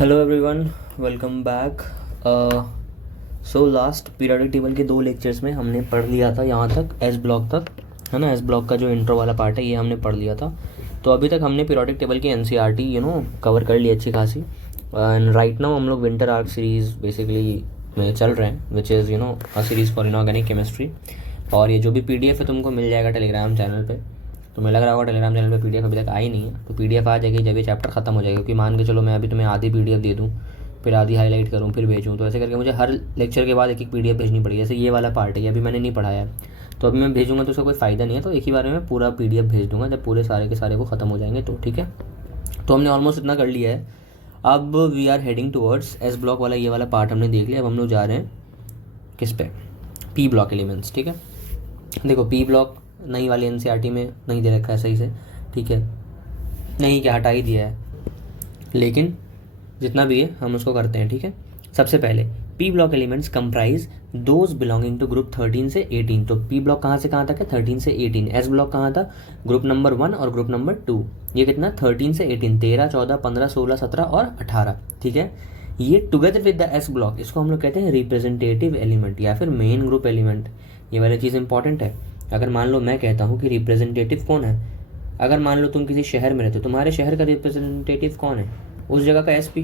Hello everyone, welcome back. So last periodic table के 2 lectures में हमने पढ़ लिया था यहाँ तक, एस ब्लॉक तक, है ना। एस ब्लॉक का जो इंट्रो वाला पार्ट है ये हमने पढ़ लिया था। तो अभी तक हमने पीरियोडिक टेबल की एनसीईआरटी कवर कर ली अच्छी खासी। एंड राइट नाउ हम लोग विंटर आर्क सीरीज़ बेसिकली में चल रहे हैं, which is a series for inorganic chemistry. और ये जो भी पीडीएफ है तुमको मिल जाएगा टेलीग्राम चैनल पे। तुम्हें लग रहा होगा टेलीग्राम चैनल पे पीडीएफ अभी तक आई नहीं है, तो पीडीएफ आ जाएगी जब ये चैप्टर खत्म हो जाएगा। क्योंकि मान के चलो मैं अभी तुम्हें आधी पीडीएफ दे दूँ, फिर आधी हाईलाइट करूँ, फिर भेजूँ, तो ऐसे करके मुझे हर लेक्चर के बाद एक एक पीडीएफ भेजनी पड़ेगी। जैसे ये वाला पार्ट है, ये अभी मैंने नहीं पढ़ाया है, तो अभी मैं भेजूँगा तो उसका कोई फ़ायदा नहीं है। तो एक ही बार में मैं पूरा पीडीएफ भेज दूँगा जब पूरे सारे के सारे को ख़त्म हो जाएंगे, तो ठीक है। तो हमने ऑलमोस्ट इतना कर लिया है। अब we are heading towards s block वाला, ये वाला पार्ट हमने देख लिया। अब हम लोग जा रहे हैं किस पे, पी ब्लॉक एलिमेंट्स। ठीक है, देखो पी ब्लॉक नई वाली एनसीईआरटी में नहीं दे रखा है सही से, ठीक है, नहीं क्या हटा ही दिया है, लेकिन जितना भी है हम उसको करते हैं। ठीक है, सबसे पहले p block elements comprise those belonging to group 13 से 18। तो पी ब्लॉक कहाँ से कहाँ तक है, 13 से 18। एस ब्लॉक कहाँ था, ग्रुप नंबर 1 और ग्रुप नंबर 2। ये कितना, 13 से 18, 13, 14, 15, 16, 17 और 18। ठीक है, ये together with the S block, इसको हम लोग कहते हैं रिप्रेजेंटेटिव एलिमेंट या फिर मेन ग्रुप एलिमेंट। ये वाली चीज़ इंपॉर्टेंट है। अगर मान लो मैं कहता हूँ कि रिप्रेजेंटेटिव कौन है, अगर मान लो तुम किसी शहर में रहते हो, तुम्हारे शहर का रिप्रेजेंटेटिव कौन है, उस जगह का एसपी।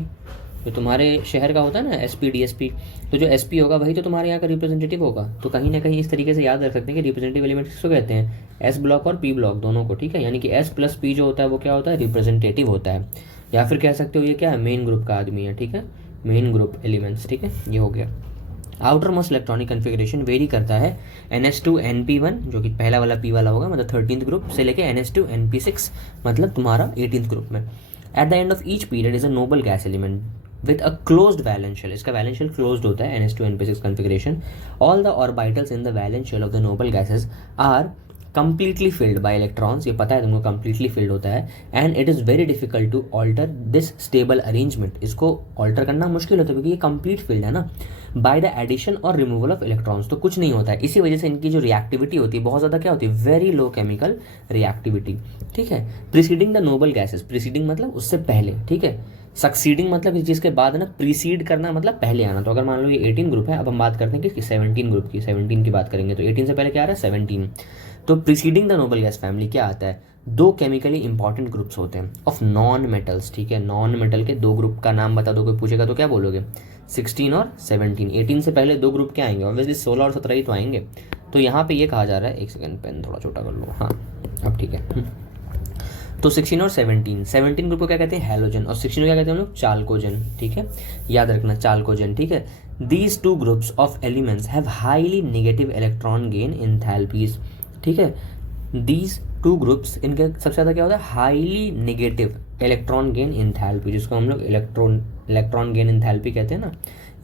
तो तुम्हारे शहर का होता है ना एसपी डीएसपी, तो जो एसपी होगा वही तो तुम्हारे यहाँ का रिप्रेजेंटेटिव होगा। तो कहीं ना कहीं इस तरीके से याद रख सकते हैं कि रिप्रेजेंटेटिव एलिमेंट किसको कहते हैं, एस ब्लॉक और पी ब्लॉक दोनों को। ठीक है, यानी कि एस प्लस पी जो होता है वो क्या होता है, रिप्रेजेंटेटिव होता है। या फिर कह सकते हो ये क्या है, मेन ग्रुप का आदमी है। ठीक है, मेन ग्रुप एलिमेंट्स। ठीक है, ये हो गया। Outer most electronic configuration very करता है NH2NP1 जो कि पहला वाला पी वाला होगा, मतलब 13th ग्रुप से लेके NH2NP6 मतलब तुम्हारा 18th ग्रुप में। At the end of each period is a noble gas element with a closed valence shell. इसका वैलेंस शेल क्लोज्ड होता है NH2NP6 configuration. All the orbitals in the valence shell of the noble gases are completely filled by electrons, ये पता है तुमको completely filled होता है। and it is very difficult to alter this stable arrangement, इसको alter करना मुश्किल होता है क्योंकि ये complete filled है ना, by the addition और removal of electrons, तो कुछ नहीं होता है। इसी वजह से इनकी जो रिएक्टिविटी होती है बहुत ज़्यादा क्या होती है, वेरी लो केमिकल रिएक्टिविटी। ठीक है, preceding the noble gases, preceding मतलब उससे पहले। ठीक है, सक्सीडिंग मतलब इस चीज़ के बाद ना, प्रीसीड करना मतलब पहले आना। तो अगर मान लो ये 18 ग्रुप है, अब हम बात करते हैं कि 17 ग्रुप की, 17 की बात करेंगे तो 18 से पहले क्या आ रहा है, 17। तो preceding the noble gas family क्या आता है, 2 केमिकली इंपॉर्टेंट ग्रुप्स होते हैं ऑफ नॉन मेटल्स। ठीक है, नॉन मेटल के 2 ग्रुप का नाम बता दो, कोई पूछेगा तो क्या बोलोगे, 16 और 17। 18 से पहले 2 ग्रुप क्या आएंगे, ऑब्वियसली 16 और 17 ही तो आएंगे। तो यहाँ पे ये कहा जा रहा है, एक सेकंड पेन थोड़ा छोटा कर लो, हाँ अब ठीक है। तो 16 और 17 ग्रुप को क्या कहते हैं, हैलोजन, और 16 को क्या कहते हैं हम लोग, चाल्कोजन। ठीक है, याद रखना चाल्कोजन। ठीक है, these 2 groups of elements have highly negative electron gain enthalpies. ठीक है, दीज 2 ग्रुप्स, इनके सबसे ज़्यादा क्या होता है, highly negative electron gain enthalpy, जिसको हम लोग इलेक्ट्रॉन गेन एंथैल्पी कहते हैं ना।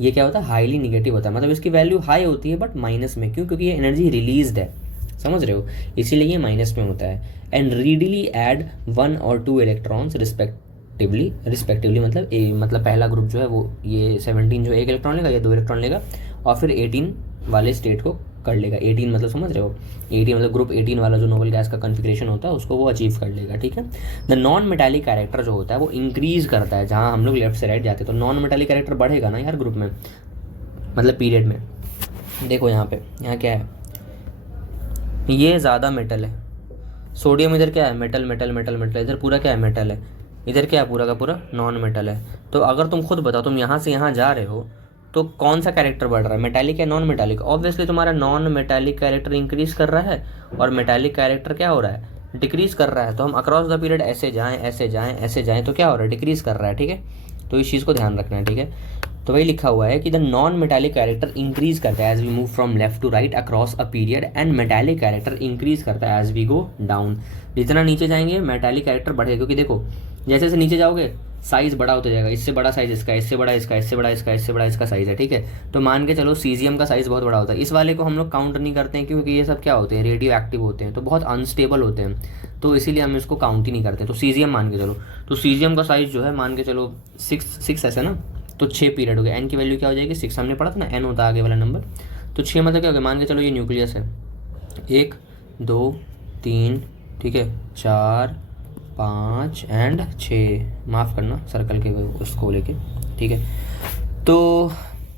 ये क्या होता है, हाईली नेगेटिव होता है, मतलब इसकी वैल्यू हाई होती है बट माइनस में। क्यों, क्योंकि ये एनर्जी रिलीज्ड है, समझ रहे हो, इसीलिए ये माइनस में होता है। एंड रीडीली एड 1 और 2 इलेक्ट्रॉन्स रिस्पेक्टिवली मतलब पहला ग्रुप जो है वो ये 17 जो 1 इलेक्ट्रॉन लेगा, ये 2 इलेक्ट्रॉन लेगा, और फिर 18 वाले स्टेट को कर लेगा। 18 मतलब समझ रहे हो, 18 मतलब ग्रुप 18 वाला जो नोबल गैस का कन्फिग्रेशन होता है उसको वो अचीव कर लेगा। ठीक है, द नॉन मेटालिक कैरेक्टर जो होता है वो इंक्रीज करता है जहाँ हम लोग लेफ्ट से राइट जाते हैं। तो नॉन मेटालिक कैरेक्टर बढ़ेगा ना यार ग्रुप में, मतलब पीरियड में। देखो यहाँ क्या है, ये ज़्यादा मेटल है, सोडियम इधर क्या है, मेटल मेटल मेटल मेटल, इधर पूरा क्या है, मेटल है, इधर क्या है, पूरा का पूरा नॉन मेटल है। तो अगर तुम खुद बताओ, तुम यहाँ से यहाँ जा रहे हो तो कौन सा कैरेक्टर बढ़ रहा है, मेटालिक या नॉन मेटालिक। ऑब्वियसली तुम्हारा नॉन मेटालिक कैरेक्टर इंक्रीज कर रहा है और मेटालिक कैरेक्टर क्या हो रहा है, डिक्रीज कर रहा है। तो हम अक्रॉस द पीरियड ऐसे जाएँ ऐसे जाएँ ऐसे जाएँ तो क्या हो रहा है, डिक्रीज कर रहा है। ठीक है, तो इस चीज़ को ध्यान रखना है। ठीक है, तो वही लिखा हुआ है कि the non metallic character increase करता है as we move from left to right across a period, and metallic character increase करता है एज वी गो डाउन। जितना नीचे जाएंगे मेटालिक कैरेक्टर बढ़ेगा, क्योंकि देखो जैसे जैसे नीचे जाओगे साइज बड़ा होता जाएगा, इससे बड़ा साइज इसका, इससे बड़ा इसका, इससे बड़ा इसका, इससे बड़ा इसका साइज है। ठीक है, तो मान के चलो सीजियम का साइज बहुत बड़ा होता है, इस वाले को हम लोग काउंट नहीं करते हैं क्योंकि ये सब क्या होते हैं, रेडियो एक्टिव होते हैं, तो बहुत अनस्टेबल होते हैं, तो इसीलिए हम इसको काउंट ही नहीं करते। तो सीजियम मान के चलो, तो सीजियम का साइज जो है मान के चलो 6 ऐसा ना, तो 6 पीरियड हो गया। एन की वैल्यू क्या हो जाएगी, 6 हमने पढ़ा था ना, एन होता है आगे वाला नंबर, तो 6 मतलब क्या हो गया, मान के चलो ये न्यूक्लियस है, 1 2 3, ठीक है, 4 5 एंड 6, माफ़ करना सर्कल के उसको लेके ठीक है। तो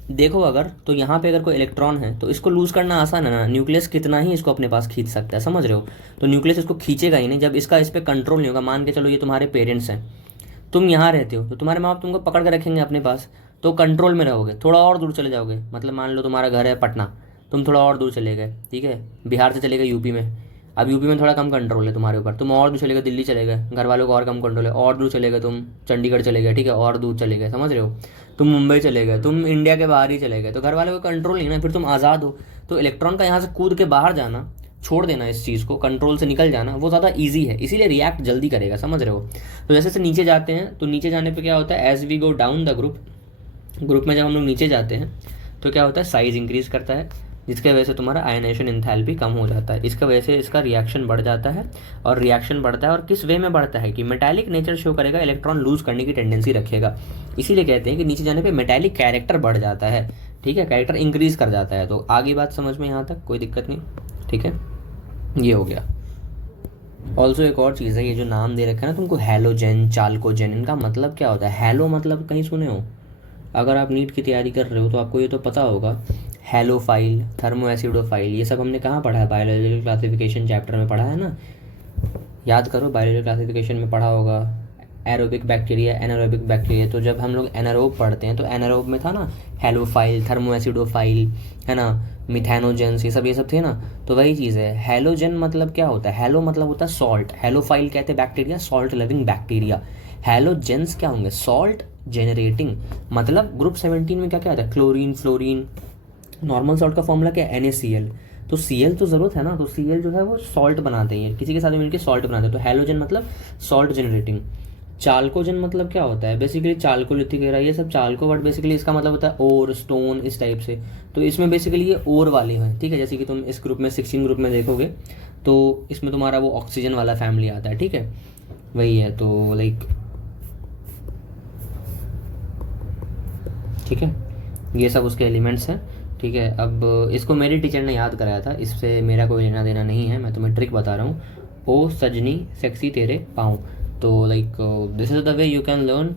देखो अगर तो यहाँ पे अगर कोई इलेक्ट्रॉन है तो इसको लूज़ करना आसान है ना, न्यूक्लियस कितना ही इसको अपने पास खींच सकता है, समझ रहे हो। तो न्यूक्लियस इसको खींचेगा ही नहीं जब इसका इस पर कंट्रोल नहीं होगा। मान के चलो ये तुम्हारे पेरेंट्स हैं, तुम यहाँ रहते हो तो तुम्हारे माँ बाप तुमको पकड़ कर रखेंगे अपने पास, तो कंट्रोल में रहोगे। थोड़ा और दूर चले जाओगे, मतलब मान लो तुम्हारा घर है पटना, तुम थोड़ा और दूर चले गए, ठीक है, बिहार से चले गए यूपी में, अब यूपी में थोड़ा कम कंट्रोल है तुम्हारे ऊपर, तुम और दूर चले गए, दिल्ली चले गए, घर वालों को और कम कंट्रोल है, और दूर चले गए तुम चंडीगढ़ चले गए, ठीक है, और दूर चले गए, समझ रहे हो, तुम मुंबई चले गए, तुम इंडिया के बाहर ही चले गए, तो घर वालों को कंट्रोल नहीं ना, फिर तुम आज़ाद हो। तो इलेक्ट्रॉन का यहाँ से कूद के बाहर जाना, छोड़ देना इस चीज़ को, कंट्रोल से निकल जाना, वो ज़्यादा ईजी है, इसीलिए रिएक्ट जल्दी करेगा, समझ रहे हो। तो जैसे नीचे जाते हैं तो नीचे जाने पर क्या होता है, as we go down the group में जब हम लोग नीचे जाते हैं तो क्या होता है, साइज इंक्रीज करता है, जिसके वजह से तुम्हारा आयनाइजेशन एंथैल्पी कम हो जाता है, इसका वजह से इसका रिएक्शन बढ़ जाता है। और रिएक्शन बढ़ता है और किस वे में बढ़ता है कि मेटालिक नेचर शो करेगा, इलेक्ट्रॉन लूज करने की टेंडेंसी रखेगा, इसीलिए कहते हैं कि नीचे जाने पे मेटालिक कैरेक्टर बढ़ जाता है, ठीक है, कैरेक्टर इंक्रीज कर जाता है। तो आगे बात समझ में यहाँ तक कोई दिक्कत नहीं, ठीक है, ये हो गया। ऑल्सो एक और चीज़ है, ये जो नाम दे रखा है ना तुमको, हैलोजेन, चाल्कोजेन, इनका मतलब क्या होता है। हैलो मतलब कहीं सुने हो, अगर आप नीट की तैयारी कर रहे हो तो आपको ये तो पता होगा, हैलोफाइल, थर्मो एसिडोफाइल, ये सब हमने कहाँ पढ़ा है, बायोलॉजिकल क्लासिफिकेशन चैप्टर में पढ़ा है ना, याद करो, बायोलॉजिकल क्लासिफिकेशन में पढ़ा होगा। एरोबिक बैक्टीरिया, एनारोबिक बैक्टीरिया, तो जब हम लोग एनारोब पढ़ते हैं तो एनारोब में था ना हैलोफाइल, थर्मो एसिडोफाइल, है ना, मिथैनोजेंस, ये सब थे ना। तो वही चीज़ है। हैलोजेन मतलब क्या होता है, हैलो मतलब होता है सॉल्ट, हैलोफाइल कहते हैं bacteria, salt loving bacteria. Halogens क्या होंगे, सॉल्ट जेनरेटिंग, मतलब ग्रुप 17 में क्या क्या आता है, क्लोरीन, फ्लोरीन, नॉर्मल सॉल्ट का फॉर्मूला क्या है, NaCl, तो Cl तो ज़रूरत है ना, तो Cl जो है वो सॉल्ट बनाते हैं, किसी के साथ मिलकर सॉल्ट बनाते हैं। तो हैलोजन मतलब सॉल्ट जनरेटिंग। चाल्कोजन मतलब क्या होता है, बेसिकली चाल्कोलिथिक एरा, ये सब चाल्को वर्ड बेसिकली इसका मतलब होता है ओर, स्टोन, इस टाइप से। तो इसमें बेसिकली ये ओर वाले हैं, ठीक है, जैसे कि तुम इस ग्रुप में 16 ग्रुप में देखोगे तो इसमें तुम्हारा वो ऑक्सीजन वाला फैमिली आता है, ठीक है, वही है। तो लाइक ठीक है, ये सब उसके एलिमेंट्स हैं, ठीक है। अब इसको मेरी टीचर ने याद कराया था, इससे मेरा कोई लेना देना नहीं है, मैं तुम्हें ट्रिक बता रहा हूँ। ओ सजनी सेक्सी तेरे पाँव, तो like this is the way you can learn,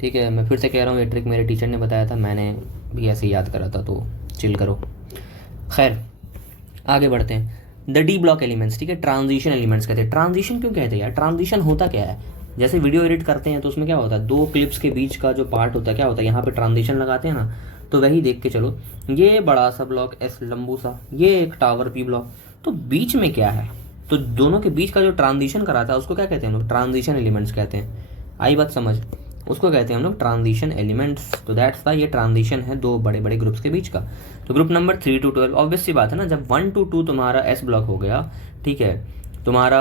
ठीक है। मैं फिर से कह रहा हूँ, ये ट्रिक मेरे टीचर ने बताया था, मैंने भी ऐसे ही याद करा था, तो चिल करो। खैर आगे बढ़ते हैं। द डी ब्लॉक एलिमेंट्स, ठीक है, ट्रांजिशन एलिमेंट्स कहते हैं। ट्रांजिशन क्यों कहते हैं यार, ट्रांजिशन होता क्या है, जैसे वीडियो एडिट करते हैं तो उसमें क्या होता है, दो क्लिप्स के बीच का जो पार्ट होता है क्या होता है, यहाँ पे ट्रांजिशन लगाते हैं ना, तो वही देख के चलो, ये बड़ा सा ब्लॉक एस लंबू सा, ये एक टावर पी ब्लॉक, तो बीच में क्या है, तो दोनों के बीच का जो ट्रांजिशन कराता है उसको क्या कहते हैं हम लोग, ट्रांजिशन एलिमेंट्स कहते हैं। आई बात समझ, उसको कहते हैं हम लोग ट्रांजिशन एलिमेंट्स। तो दैट्स वाई ये ट्रांजिशन है दो बड़े बड़े ग्रुप्स के बीच का। तो ग्रुप नंबर 3 to 12, ऑब्वियस सी बात है ना, जब 1 to 2 तुम्हारा एस ब्लॉक हो गया, ठीक है, तुम्हारा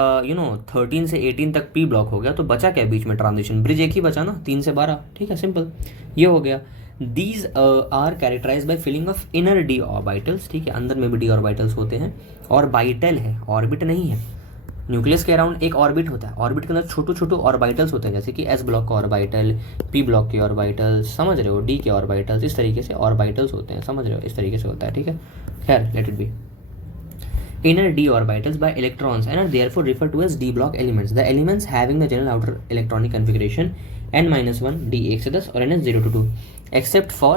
13 से 18 तक पी ब्लॉक हो गया, तो बचा क्या बीच में, ट्रांजिशन ब्रिज एक ही बचा ना, 3 से 12, ठीक है, सिंपल, ये हो गया। These are characterise by filling of inner d orbitals, ठीक है, अंदर में भी डी ऑर्बिटल्स होते हैं, और बाइटल है, ऑर्बिट नहीं है। न्यूक्लियस के अराउंड एक ऑर्बिट होता है, ऑर्बिट के अंदर छोटे छोटे ऑर्बिटल्स होते हैं, जैसे कि एस ब्लॉक का ऑर्बिटल, पी ब्लॉक के ऑर्बिटल्स, समझ रहे हो, डी के ऑर्बिटल्स, इस तरीके से ऑर्बिटल्स होते हैं, समझ रहे हो, इस तरीके से होता है, ठीक है। खैर let it be. Inner d orbitals by electrons and are therefore referred to as d block elements. The elements having the general outer electronic configuration n-1 d 1 से 10 और ns 0 to 2, except for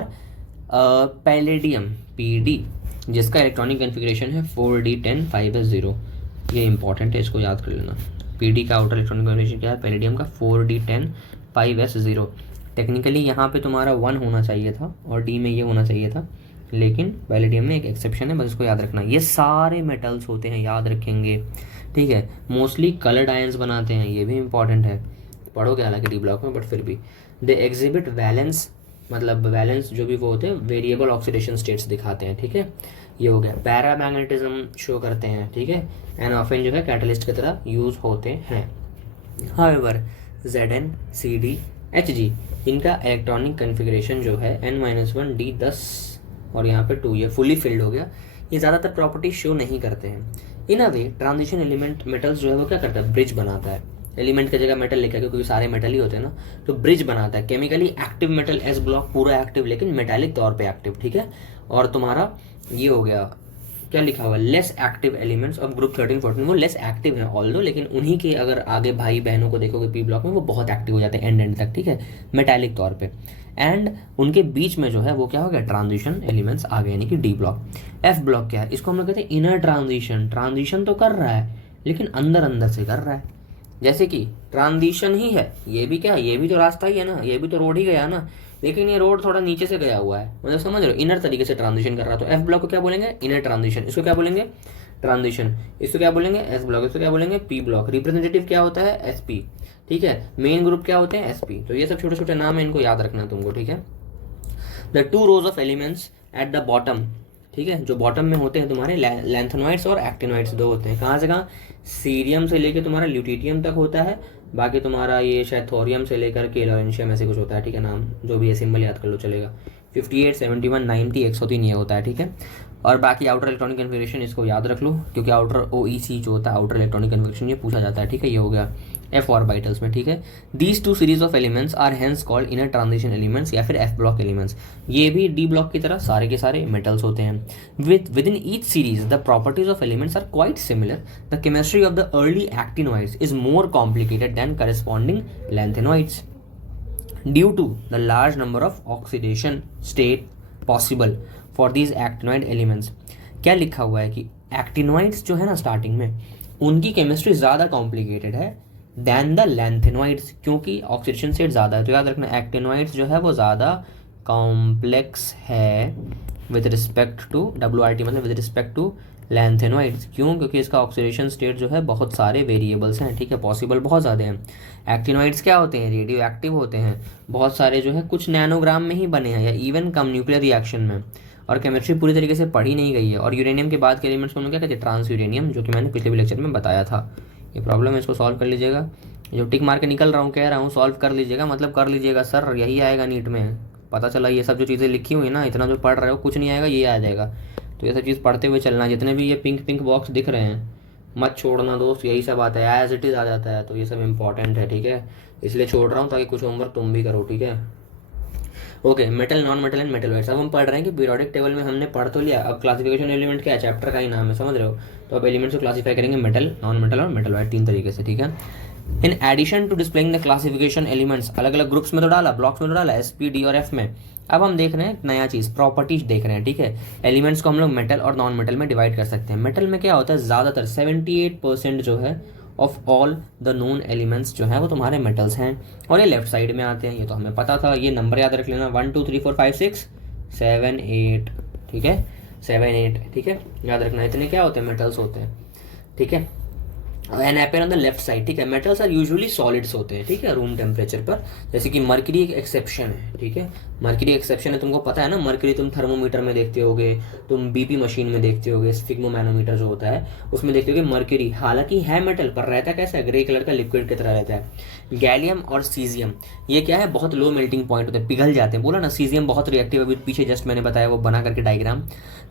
palladium Pd, जिसका electronic configuration है 4d10 5s0। ये important है, इसको याद कर लेना। Pd का आउटर इलेक्ट्रॉनिक कन्फिग्रेशन क्या है, पैलेडियम का 4d10 5s0। टेक्निकली यहाँ पे तुम्हारा 1 होना चाहिए था और d में ये होना चाहिए था, लेकिन पैलेडियम में एक एक्सेप्शन है, बस इसको याद रखना। ये सारे मेटल्स होते हैं, याद रखेंगे, ठीक है, मोस्टली कलर्ड आयंस बनाते हैं, ये भी इंपॉर्टेंट है, पढ़ोगे हालांकि डी ब्लॉक में, बट फिर भी। दे एग्जिबिट वैलेंस, मतलब वैलेंस जो भी वो होते हैं वेरिएबल ऑक्सीडेशन स्टेट्स दिखाते हैं, ठीक है, ये हो गया। पैरामैग्नेटिज्म शो करते हैं, ठीक है, एंड ऑफन जो है कैटलिस्ट की तरह यूज होते हैं। हाउएवर Zn Cd Hg, इनका इलेक्ट्रॉनिक कन्फिग्रेशन जो है n-1 d 10 और यहाँ पे 2, ये फुली फिल्ड हो गया, ये ज़्यादातर प्रॉपर्टी शो नहीं करते हैं। इन अ वे ट्रांजिशन एलिमेंट मेटल्स जो है वो क्या करता है, ब्रिज बनाता है, एलिमेंट की जगह मेटल लेकर, क्योंकि सारे मेटल ही होते हैं ना, तो ब्रिज बनाता है। Chemically active metal S block पूरा एक्टिव, लेकिन मेटालिक तौर पे एक्टिव, ठीक है। और तुम्हारा ये हो गया, क्या लिखा हुआ, less active elements of group 13-14, वो लेस एक्टिव है ऑल्दो, लेकिन उन्हीं के अगर आगे भाई बहनों को देखोगे पी ब्लॉक में, वो बहुत एक्टिव हो जाते हैं एंड तक, ठीक है, मेटालिक तौर पे। एंड उनके बीच में जो है वो क्या हो गया, ट्रांजिशन एलिमेंट्स आ गए, यानी कि डी ब्लॉक। एफ ब्लॉक क्या है, इसको हम लोग कहते हैं इनर ट्रांजिशन। ट्रांजिशन तो कर रहा है लेकिन अंदर अंदर से कर रहा है, जैसे कि ट्रांजिशन ही है, ये भी क्या है, ये भी तो रास्ता ही है ना, ये भी तो रोड ही गया ना, लेकिन ये रोड थोड़ा नीचे से गया हुआ है, मतलब समझ रहे हो, इनर तरीके से ट्रांजिशन कर रहा है। तो एफ ब्लॉक को क्या बोलेंगे, इनर ट्रांजिशन। इसको क्या बोलेंगे, ट्रांजिशन। इसको क्या बोलेंगे, एस ब्लॉक। इसको क्या बोलेंगे, पी ब्लॉक। रिप्रेजेंटेटिव क्या होता है, एस पी, ठीक है। मेन ग्रुप क्या होते हैं, एस पी। तो ये सब छोटे छोटे नाम है, इनको याद रखना है तुमको, ठीक है। The two rows of elements at the bottom, ठीक है, जो बॉटम में होते हैं तुम्हारे लैंथेनॉइड्स और एक्टिनॉइड्स दो होते हैं। कहाँ से कहाँ, सीरियम से लेकर तुम्हारा ल्यूटिटियम तक होता है, बाकी तुम्हारा ये शायद थोरियम से लेकर के लॉरेंशियम ऐसे कुछ होता है, ठीक है, नाम जो भी है सिंबल याद कर लो चलेगा। 58, 71, 90, 103 ये होता है, ठीक है। और बाकी आउटर इलेक्ट्रॉनिक कन्फिगरेशन इसको याद रख लो, क्योंकि आउटर OEC जो होता है आउटर इलेक्ट्रॉनिक कन्फिगरेशन, ये पूछा जाता है, ठीक है। ये हो गया एफ ऑर्बिटल्स में, ठीक है। These two series of elements are hence called inner transition elements या फिर एफ ब्लॉक एलिमेंट्स। ये भी डी ब्लॉक की तरह सारे के सारे मेटल्स होते हैं। Within each series the properties of elements are quite similar. The chemistry of the early actinoids is more complicated than corresponding lanthanoids due to the large number of oxidation state possible for these actinoid elements. क्या लिखा हुआ है कि actinoids जो है ना starting में, उनकी केमिस्ट्री ज़्यादा कॉम्प्लिकेटेड है दैन द लैंथेनॉइड्स, क्योंकि ऑक्सीडेशन स्टेट ज़्यादा है। तो याद रखना एक्टिनॉइड्स जो है वो ज़्यादा कॉम्प्लेक्स है विद रिस्पेक्ट टू WRT, मतलब विद रिस्पेक्ट टू लैंथेनॉइड्स। क्यों, क्योंकि इसका ऑक्सीडेशन स्टेट जो है बहुत सारे वेरिएबल्स हैं, ठीक है, पॉसिबल बहुत ज़्यादा हैं। एक्टिनॉइड्स क्या होते हैं, रेडियो एक्टिव होते हैं, बहुत सारे जो है कुछ नैनोग्राम में ही बने हैं या इवन कम न्यूक्लियर रिएक्शन में, और केमिस्ट्री पूरी तरीके से पढ़ी नहीं गई है। और यूरेनियम के बाद के एलिमेंट्स को हम लोग क्या कहते हैं, ट्रांस यूरेनियम, जो कि मैंने पिछले भी लेक्चर में बताया था। ये प्रॉब्लम है, इसको सॉल्व कर लीजिएगा। जो टिक मार के निकल रहा हूँ, कह रहा हूँ सॉल्व कर लीजिएगा, मतलब कर लीजिएगा सर, यही आएगा नीट में। पता चला ये सब जो चीज़ें लिखी हुई ना, इतना जो पढ़ रहे हो कुछ नहीं आएगा, ये आ जाएगा। तो ये सब चीज़ पढ़ते हुए चलना। जितने भी ये पिंक पिंक बॉक्स दिख रहे हैं मत छोड़ना दोस्त, यही सब आता है, एज इट इज़ आ जाता है। तो ये सब इंपॉर्टेंट है, ठीक है, इसलिए छोड़ रहा हूँ ताकि कुछ होमवर्क तुम भी करो, ठीक है। Okay, metal, non metal and metalloids. अब हम पढ़ रहे हैं कि पीरियोडिक टेबल में हमने पढ़ तो लिया, अब क्लासिफिकेशन एलिमेंट क्या है, चैप्टर का ही नाम है, समझ रहे हो। तो अब एलिमेंट्स को क्लासीफाई करेंगे मेटल, नॉन मेटल और मेटलॉइड, 3 तरीके से, ठीक है। In addition to displaying the classification elements, अलग अलग ग्रुप्स में तो डाला, ब्लॉक्स में तो डाला, SP, D और F में। अब हम देख रहे हैं नया चीज़, प्रॉपर्टीज देख रहे हैं, ठीक है। एलिमेंट्स को हम लोग मेटल और नॉन मेटल में डिवाइड कर सकते हैं। मेटल में क्या होता है, ज़्यादातर 78% जो है of all the known elements जो है वो तुम्हारे मेटल्स हैं, और ये लेफ्ट साइड में आते हैं, ये तो हमें पता था। ये नंबर याद रख लेना, 1 2 3 4 5 6 7 8, ठीक है, 7 8, ठीक है, याद रखना। इतने क्या होते हैं, मेटल्स होते हैं, ठीक है। An appear on the left side, ठीक है। मेटल्स आर यूजुअली सॉलिड्स होते हैं, ठीक है, रूम टेम्परेचर पर, जैसे कि मर्करी एक एक्सेप्शन है, ठीक है। मर्करी एक्सेप्शन है, तुमको पता है ना, मर्करी तुम थर्मोमीटर में देखते होगे, तुम BP मशीन में देखते होगे, स्फिग्मोमैनोमीटर जो होता है उसमें देखते होगे मर्करी, हालांकि है मेटल पर रहता कैसा है, ग्रे कलर का लिक्विड की तरह रहता है। गैलियम और सीजियम ये क्या है, बहुत लो मेल्टिंग पॉइंट होते हैं, पिघल जाते हैं, बोला ना। सीजियम बहुत रिएक्टिव, अभी पीछे जस्ट मैंने बताया वो बना करके डायग्राम।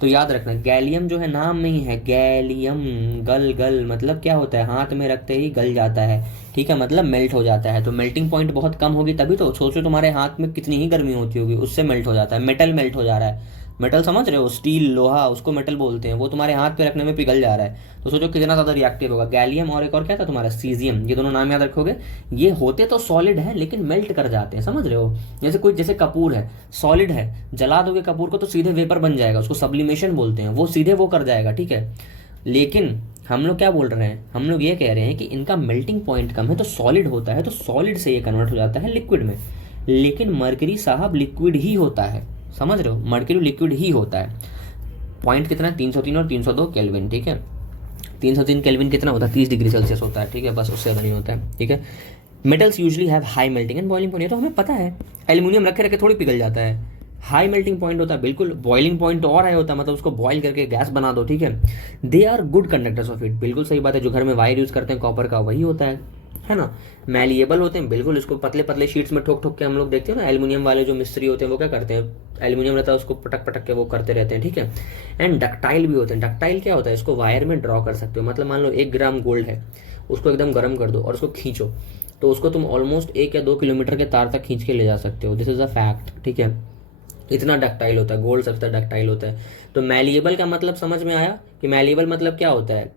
तो याद रखना, गैलियम जो है नाम में ही है, गैलियम, गल गल मतलब क्या होता है, हाथ में रखते ही गल जाता है, ठीक है, मतलब मेल्ट हो जाता है। तो मेल्टिंग पॉइंट बहुत कम होगी, तभी तो सोचो तुम्हारे हाथ में कितनी ही गर्मी होती होगी, उससे मेल्ट हो जाता है। मेटल मेल्ट हो जा रहा है, मेटल समझ रहे हो, स्टील, लोहा, उसको मेटल बोलते हैं, वो तुम्हारे हाथ पे रखने में पिघल जा रहा है। तो सोचो कितना ज़्यादा रिएक्टिव होगा। गैलियम और एक और क्या था तुम्हारा, सीजियम, ये दोनों नाम याद रखोगे। ये होते तो सॉलिड है लेकिन मेल्ट कर जाते हैं, समझ रहे हो। जैसे कपूर है, सॉलिड है, जला दोगे कपूर को तो सीधे वेपर बन जाएगा, उसको सब्लिमेशन बोलते हैं, वो सीधे वो कर जाएगा, ठीक है। लेकिन हम लोग क्या बोल रहे हैं, हम लोग ये कह रहे हैं कि इनका मेल्टिंग पॉइंट कम है, तो सॉलिड होता है, तो सॉलिड से ये कन्वर्ट हो जाता है लिक्विड में। लेकिन मर्करी साहब लिक्विड ही होता है, समझ रहे हो, मर्करी लिक्विड ही होता है। पॉइंट कितना है, 303 और 302 केल्विन, ठीक है। 303 केल्विन कितना होता है, 30 डिग्री सेल्सियस होता है, ठीक है, बस उससे ज़्यादा नहीं होता है, ठीक है। Metals usually have high melting and boiling point, ये तो हमें पता है। एल्यूमिनियम रखे रखे थोड़ी पिघल जाता है, हाई मेल्टिंग पॉइंट होता है, बिल्कुल। बॉइलिंग पॉइंट तो और हाई होता है, मतलब उसको बॉयल करके गैस बना दो, ठीक है। They are good conductors of heat, बिल्कुल सही बात है। जो घर में वायर यूज़ करते हैं कॉपर का, वही होता है ना। मैलिएबल होते हैं, बिल्कुल, इसको पतले पतले शीट्स में ठोक ठोक के हम लोग देखते हैं ना। एल्यूमिनियम वाले जो मिस्त्री होते हैं वो क्या करते हैं, एल्यूमिनियम रहता है उसको पटक पटक के वो करते रहते हैं, ठीक है। एंड डक्टाइल भी होते हैं। डक्टाइल क्या होता है, इसको वायर में ड्रॉ कर सकते हो, मतलब मान लो 1 ग्राम गोल्ड है, उसको एकदम गर्म कर दो और उसको खींचो, तो उसको तुम ऑलमोस्ट 1 या 2 किलोमीटर के तार तक खींच के ले जा सकते हो। दिस इज अ फैक्ट, ठीक है। इतना डक्टाइल होता है, गोल्ड सबसे डक्टाइल होता है। तो मैलिएबल का मतलब समझ में आया कि मैलिएबल मतलब क्या होता है।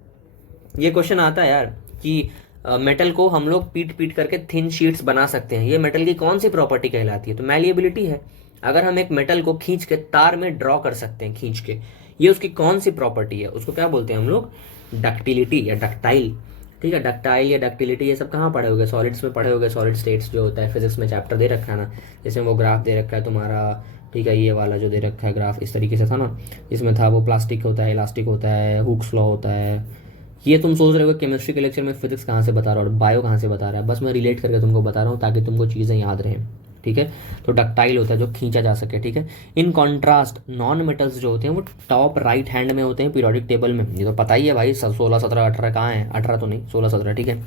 ये क्वेश्चन आता है यार कि मेटल को हम लोग पीट पीट करके थिन शीट्स बना सकते हैं। ये मेटल की कौन सी प्रॉपर्टी कहलाती है? तो मैलिएबिलिटी है। अगर हम एक मेटल को खींच के तार में ड्रॉ कर सकते हैं खींच के, ये उसकी कौन सी प्रॉपर्टी है? उसको क्या बोलते हैं हम लोग? डक्टिलिटी या डक्टाइल। ठीक है, डक्टाइल या डक्टिलिटी ये सब कहाँ पढ़े होगे? सॉलिड्स में पढ़े होगे। सॉलिड स्टेट्स जो होता है फिजिक्स में चैप्टर दे रखा है ना, जैसे वो ग्राफ दे रखा है तुम्हारा, ठीक है, ये वाला जो दे रखा है ग्राफ इस तरीके से था ना, इसमें था वो प्लास्टिक होता है, इलास्टिक होता है, हुक्स लॉ होता है। ये तुम सोच रहे हो केमिस्ट्री के लेक्चर में फिजिक्स कहाँ से बता रहा है और बायो कहाँ से बता रहा है? बस मैं रिलेट करके तुमको बता रहा हूँ ताकि तुमको चीज़ें याद रहें। ठीक है, तो डक्टाइल होता है जो खींचा जा सके। ठीक है, इन कॉन्ट्रास्ट नॉन मेटल्स जो होते हैं वो टॉप राइट हैंड में होते हैं पीरियोडिक टेबल में। ये तो पता ही है भाई, 16 17 18 कहाँ है? 18 तो नहीं, 16 17। ठीक है,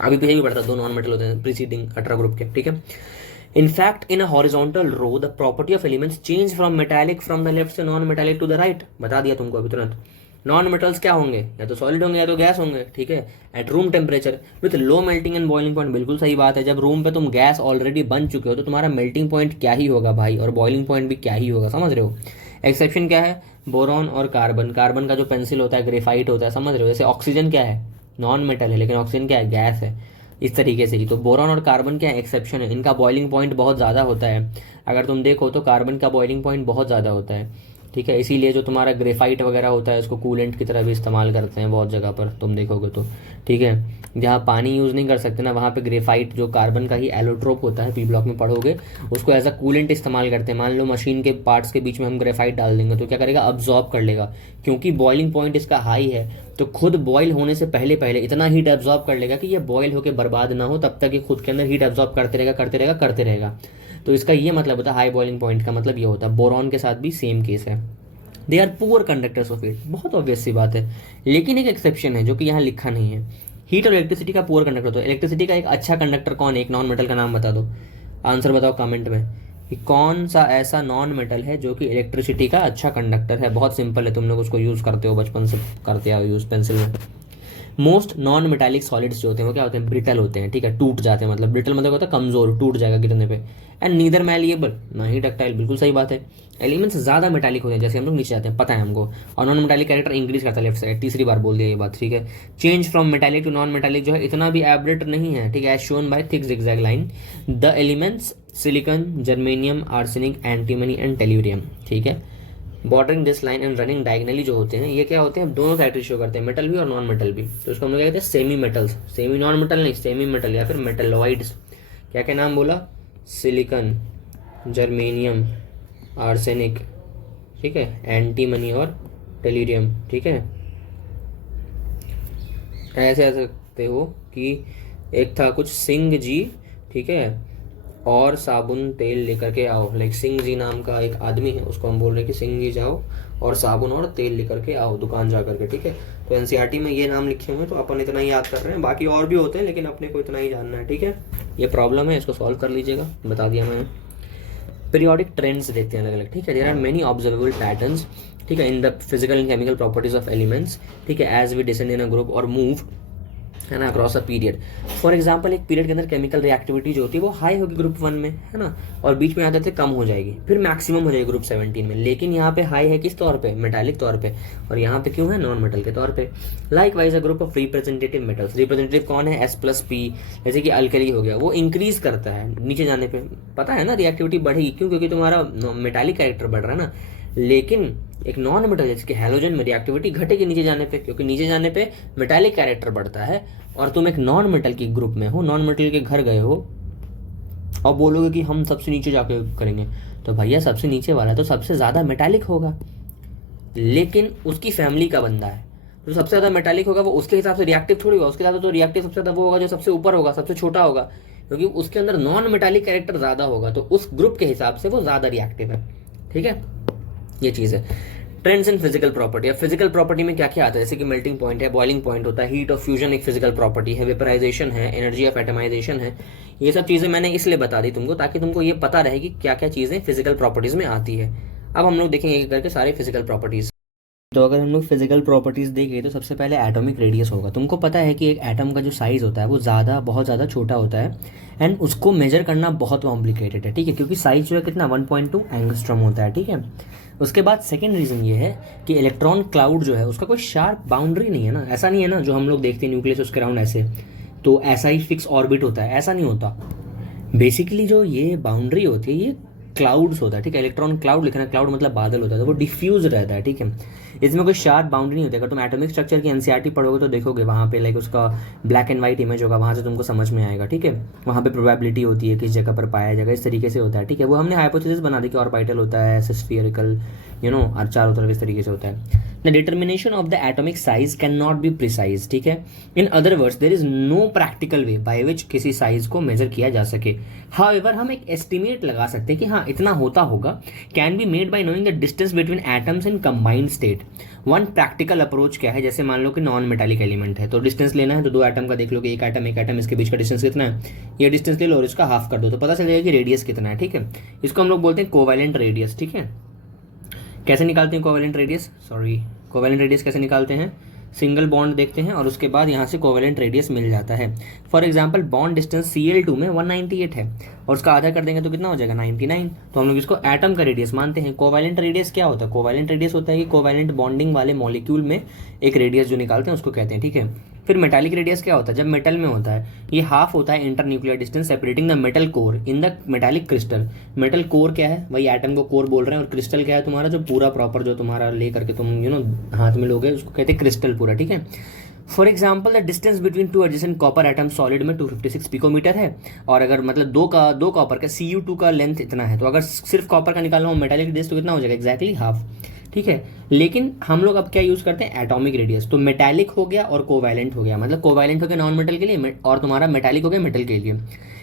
अभी पीछे भी पढ़ता, दो नॉन मेटल होते हैं प्रीसीडिंग 18 ग्रुप के। ठीक है, in fact in a horizontal row the property of elements change from metallic from the left से non metallic to the right। बता दिया तुमको अभी तुरंत। नॉन मेटल्स क्या होंगे? या तो सॉलिड होंगे या तो गैस होंगे। ठीक है, at room temperature with low melting and boiling point. बिल्कुल सही बात है, जब रूम पे तुम गैस ऑलरेडी बन चुके हो तो तुम्हारा मेल्टिंग पॉइंट क्या ही होगा भाई, और बॉइलिंग पॉइंट भी क्या ही होगा, समझ रहे हो? एक्सेप्शन क्या है? बोरॉन और कार्बन। कार्बन का जो पेंसिल होता है ग्रेफाइट होता है, समझ रहे हो? जैसे ऑक्सीजन क्या है? नॉन मेटल है, लेकिन ऑक्सीजन क्या है? गैस है। इस तरीके से ही तो बोरॉन और कार्बन क्या एक्सेप्शन है, इनका बॉइलिंग पॉइंट बहुत ज़्यादा होता है। अगर तुम देखो तो कार्बन का बॉइलिंग पॉइंट बहुत ज़्यादा होता है। ठीक है, इसीलिए जो तुम्हारा ग्रेफाइट वगैरह होता है उसको कूलेंट की तरह भी इस्तेमाल करते हैं बहुत जगह पर, तुम देखोगे तो। ठीक है, जहाँ पानी यूज़ नहीं कर सकते ना, वहाँ पे ग्रेफाइट जो कार्बन का ही एलोट्रोप होता है, पी ब्लॉक में पढ़ोगे, उसको एज अ कूलेंट इस्तेमाल करते हैं। मान लो मशीन के पार्ट्स के बीच में हम ग्रेफाइट डाल देंगे तो क्या करेगा? अब्जॉर्ब कर लेगा, क्योंकि बॉइलिंग पॉइंट इसका हाई है। तो खुद बॉयल होने से पहले पहले इतना हीट एब्जॉर्ब कर लेगा कि ये बॉयल होकर बर्बाद ना हो, तब तक ये खुद के अंदर हीट एब्जॉर्ब करते रहेगा करते रहेगा करते रहेगा। तो इसका ये मतलब होता है, हाई बॉइलिंग पॉइंट का मतलब ये होता है। बोरॉन के साथ भी सेम केस है। They are poor conductors of heat. बहुत ऑब्वियस सी बात है, लेकिन एक एक्सेप्शन है जो कि यहाँ लिखा नहीं है। हीट और इलेक्ट्रिसिटी का पुअर कंडक्टर होता है। इलेक्ट्रिसिटी का एक अच्छा कंडक्टर कौन है? एक नॉन मेटल का नाम बता दो, आंसर बताओ कमेंट में कि कौन सा ऐसा नॉन मेटल है जो कि इलेक्ट्रिसिटी का अच्छा कंडक्टर है। बहुत सिंपल है, तुम लोग उसको यूज़ करते हो, बचपन से करते आओ यूज़ पेंसिल में। मोस्ट नॉन मेटालिक सॉलिड्स जो होते हैं वो क्या होते हैं? ब्रिटल होते हैं। ठीक है, टूट जाते हैं, मतलब ब्रिटल मतलब होता है कमजोर, टूट जाएगा गिरने पे। एंड नीदर मैलिएबल, ना ही डक्टाइल। बिल्कुल सही बात है। एलिमेंट्स ज्यादा मेटालिक होते हैं जैसे हम लोग नीचे जाते हैं, पता है हमको, और नॉन मेटालिक कैरेक्टर इंक्रीज करता है लेफ्ट साइड। तीसरी बार बोल दिया ये बात। ठीक है, change from metallic to non metallic जो है इतना भी एब्रेट नहीं है। ठीक है, as shown by thick zigzag line. The elements silicon, germanium, arsenic, antimony and tellurium. ठीक है, bordering this line and running diagonally जो होते हैं ये क्या होते हैं? दोनों साइड शो करते हैं, मेटल भी और नॉन मेटल भी। तो इसको हम लोग कहते हैं semi metals. Semi non metal नहीं, सेमी मेटल या फिर मेटलॉइड्स। क्या क्या नाम बोला? सिलिकॉन, जर्मेनियम, आर्सेनिक, ठीक है, एंटीमनी और टेल्यूरियम। ठीक है, ऐसे आ सकते हो कि एक था कुछ सिंह जी, ठीक है, और साबुन तेल लेकर के आओ। लाइक सिंह जी नाम का एक आदमी है, उसको हम बोल रहे हैं कि सिंह जी जाओ और साबुन और तेल लेकर के आओ दुकान जा करके। ठीक है, तो एनसीईआरटी में ये नाम लिखे हुए हैं तो अपन इतना ही याद कर रहे हैं, बाकी और भी होते हैं लेकिन अपने को इतना ही जानना है। ठीक है, ये प्रॉब्लम है, इसको सॉल्व कर लीजिएगा, बता दिया मैंने। पीरियोडिक ट्रेंड्स देखते हैं अलग अलग। ठीक है, there are many observable patterns, ठीक है, in the physical and chemical properties of elements. ठीक है, as we descend in a group और मूव, है ना, across a period. For example एक पीरियड के अंदर केमिकल रिएक्टिविटी जो होती है वो हाई होगी ग्रुप 1 में, है ना, और बीच में आते थे कम हो जाएगी, फिर मैक्सिमम हो जाएगी ग्रुप 17 में। लेकिन यहाँ पे हाई है किस तौर पे? मेटालिक तौर पे, और यहाँ पे क्यों है? नॉन मेटल के तौर पे। Like wise a group of representative metals. Representative कौन है? S+P, जैसे कि अल्कली हो गया, वो इंक्रीज करता है नीचे जाने पे, पता है ना, रिएक्टिविटी बढ़ेगी। क्यों? क्योंकि तुम्हारा मेटालिक कैरेक्टर बढ़ रहा है ना। लेकिन एक नॉन मेटल जिसके हैलोजन में रिएक्टिविटी घटेगी नीचे जाने पे, क्योंकि नीचे जाने पे मेटालिक कैरेक्टर बढ़ता है। और तुम एक नॉन मेटल की ग्रुप में हो, नॉन मेटल के घर गए हो और बोलोगे कि हम सबसे नीचे जाके करेंगे, तो भैया सबसे नीचे वाला तो सबसे ज़्यादा मेटालिक होगा, लेकिन उसकी फैमिली का बंदा है, जो सबसे ज़्यादा मेटालिक होगा वो उसके हिसाब से रिएक्टिव थोड़ी होगा। उसके साथ तो रिएक्टिव सबसे ज़्यादा वो होगा जो सबसे ऊपर होगा, सबसे छोटा होगा, क्योंकि उसके अंदर नॉन मेटालिक कैरेक्टर ज़्यादा होगा, तो उस ग्रुप के हिसाब से वो ज़्यादा रिएक्टिव है। ठीक है, ये चीज़ है। Trends in physical property. अब फिजिकल प्रॉपर्टी में क्या क्या आता है? जैसे कि मेल्टिंग पॉइंट है, बॉइलिंग पॉइंट होता है, हीट ऑफ फ्यूजन एक फिजिकल प्रॉपर्टी है, वेपराइजेशन है, एनर्जी ऑफ एटमाइजेशन है। ये सब चीज़ें मैंने इसलिए बता दी तुमको ताकि तुमको ये पता रहे कि क्या क्या चीज़ें फिजिकल प्रॉपर्टीज में आती है। अब हम लोग देखेंगे एक करके सारे फिजिकल प्रॉपर्टीज। तो अगर हम लोग फिजिकल प्रॉपर्टीज देखें तो सबसे पहले एटॉमिक रेडियस होगा। तुमको पता है कि एक एटम का जो साइज होता है वो बहुत ज़्यादा छोटा होता है, एंड उसको मेजर करना बहुत कॉम्प्लिकेटेड है। ठीक है, क्योंकि साइज जो है कितना 1.2 एंगस्ट्रॉम होता है। ठीक है, उसके बाद सेकेंड रीज़न ये है कि इलेक्ट्रॉन क्लाउड जो है उसका कोई शार्प बाउंड्री नहीं है ना। ऐसा नहीं है ना जो हम लोग देखते हैं न्यूक्लियस उसके अराउंड ऐसे तो ऐसा ही फिक्स ऑर्बिट होता है, ऐसा नहीं होता। बेसिकली जो ये बाउंड्री होती है ये क्लाउड्स होता है, ठीक है। इलेक्ट्रॉन क्लाउड लिखना, क्लाउड मतलब बादल होता है, तो वो डिफ्यूज रहता है, ठीक है। इसमें कोई शार्प बाउंड्री नहीं होती। अगर तुम एटॉमिक स्ट्रक्चर की एनसीईआरटी पढ़ोगे तो देखोगे वहाँ पे लाइक उसका ब्लैक एंड वाइट इमेज होगा, वहाँ से तुमको समझ में आएगा, ठीक है। वहाँ पे प्रोबेबिलिटी होती है किस जगह पर पाया जाएगा, इस तरीके से होता है, ठीक है। वो हमने हाइपोथेसिस बना दी कि ऑर्बिटल होता है, स्फीयरिकल, और चारों तरफ इस तरीके से होता है। The determination of the atomic size can not be precise, ठीक है। In other words there is no practical way by which किसी साइज को मेजर किया जा सके। हाउएवर हम एक एस्टिमेट लगा सकते हैं कि हाँ इतना होता होगा, can be made by knowing the distance between atoms in combined state. One practical approach क्या है, जैसे मान लो कि नॉन मेटालिक एलिमेंट है, तो डिस्टेंस लेना है तो दो एटम का देख लो कि एक एटम इसके बीच का डिस्टेंस कितना है, ये डिस्टेंस ले लो और इसका हाफ कर दो तो पता चल जाएगा कि रेडियस कितना है, ठीक है। इसको हम लोग बोलते हैं कोवैलेंट रेडियस, ठीक है। कैसे निकालते हैं कोवैलेंट रेडियस, कोवैलेंट रेडियस कैसे निकालते हैं, सिंगल बॉन्ड देखते हैं और उसके बाद यहाँ से कोवैलेंट रेडियस मिल जाता है। For example bond distance Cl2 में 198 है और उसका आधा कर देंगे तो कितना हो जाएगा 99, तो हम लोग इसको एटम का रेडियस मानते हैं। कोवैलेंट रेडियस क्या होता है, कोवैलेंट रेडियस होता है कि कोवैलेंट बॉन्डिंग वाले मॉलिक्यूल में एक रेडियस जो निकालते हैं उसको कहते हैं, ठीक है। फिर मेटालिक रेडियस क्या होता है, जब मेटल में होता है ये हाफ होता है internuclear distance separating the metal core in the metallic crystal. Metal core क्या है, वही एटम को कोर बोल रहे हैं, और क्रिस्टल क्या है तुम्हारा जो पूरा प्रॉपर जो तुम्हारा ले करके तुम हाथ में लोगे उसको कहते हैं क्रिस्टल पूरा, ठीक है। For example the distance between two adjacent copper atom solid में 256 पिकोमीटर है, और अगर मतलब दो कॉपर का Cu2 का लेंथ इतना है, तो अगर सिर्फ कॉपर का निकालना हो मेटालिक रेडियस तो कितना हो जाएगा, एक्जैक्टली हाफ, ठीक है। लेकिन हम लोग अब क्या यूज करते हैं, एटॉमिक रेडियस। तो मेटालिक हो गया और कोवैलेंट हो गया, मतलब कोवैलेंट हो गया नॉन मेटल के लिए और तुम्हारा मेटालिक हो गया मेटल के लिए।